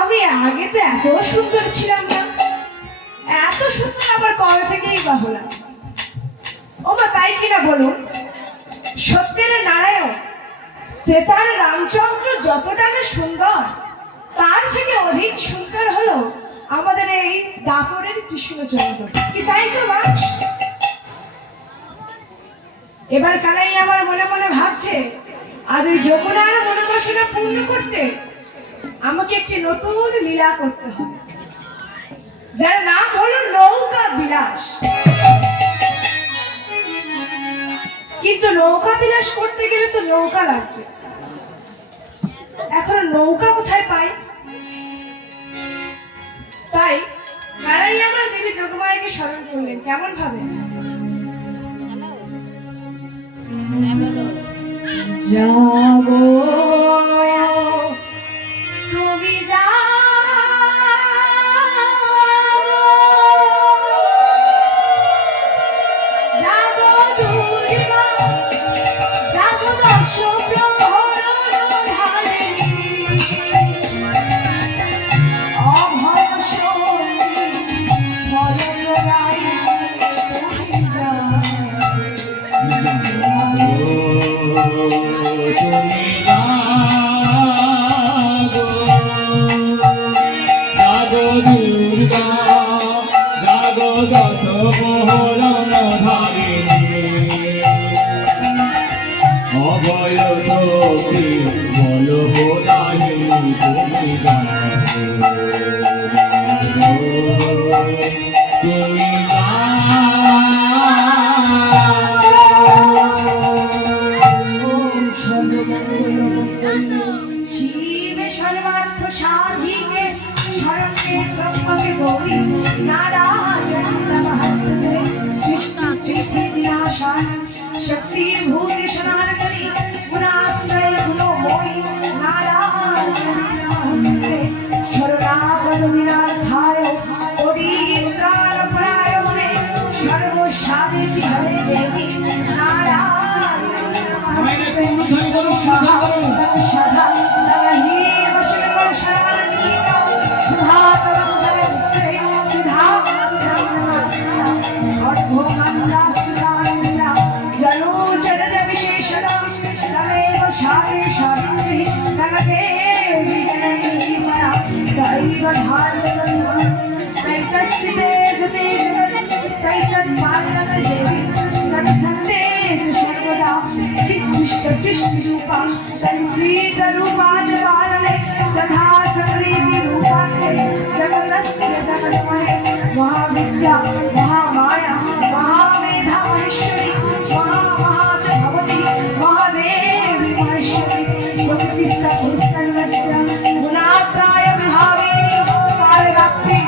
আমি আগে তো এত সুন্দর ছিলাম না, এত সুন্দর আবার কবে থেকেই বা হলাম? ও মা, তাই কিনা বলুন? সত্যের নারায়ণ ত্রেতার রামচন্দ্র যতটা না সুন্দর, তার থেকে অধিক সুন্দর হলো আমাদের এই দাপরের কৃষ্ণচন্দ্র। কি তাই তো মা? এবার কানাই আমার মনে মনে ভাবছে, আজ ওই যমুনার মনোবাসনা পূর্ণ করতে আমাকে একটি নতুন লীলা করতে হবে, যার নাম হলো নৌকা বিলাস। কিন্তু নৌকা বিলাস করতে গেলে তো নৌকা লাগবে। এখন নৌকা কোথায় পাই? তাই নারাই আমার দেবী যোগমায়াকে স্মরণ করলেন। কেমন ভাবে? জাগো তুমি জাগো দুর্গা, জাগো দশ প্রহর ধারে, অভয় শক্তি বলন গাই তুমি জাগো দুর্গা, জাগো দশ প্রহরণ ধারিণী, অভয় শক্তি বলো দায়িনী তুমি তুমি শিবে সর্বার্থ সাধিকে শরণে ব্রহ্মকে গৌরী নারায়ণ নমস্তে সৃষ্টি স্থিতি বিনাশান শক্তি ভূতি সনাতনী গুণাশ্রয় গুণময়ী নারায়ণ নমস্তে শরণাগত বিনাথায় পরিত্রাণ পরায়ণে সর্বসাধিতি হরে দেবী নারায়ণ নমস্তে সাধা সাধা নহি বচন বর্ষানি সুধা তরঙ্গে সুধা অদ্ভুতমন্লা সুধান্লা জলোচরজ বিশেষণ তমেব শারে শারে নগতে বিজয়ী মরা দৈব ধার্য তৈতস্তিতে জতে তৈতৎ পালন দেবী তৎসন্তে সর্বদা সৃষ্ট সৃষ্টি রূপা তন্শ্রীত রূপা চ পালনে তথা সকলেতি রূপান্তে জগতস্য জগন্ময়ে মহাবিদ্যা মহামায়া মহামেধা মহেশ্বরী মহামহা চ ভগবতি মহাদেবী মহেশ্বরী প্রকৃতিস্থ সর্বস্য গুণাত্রায় বিভাবিনী কালরাত্রি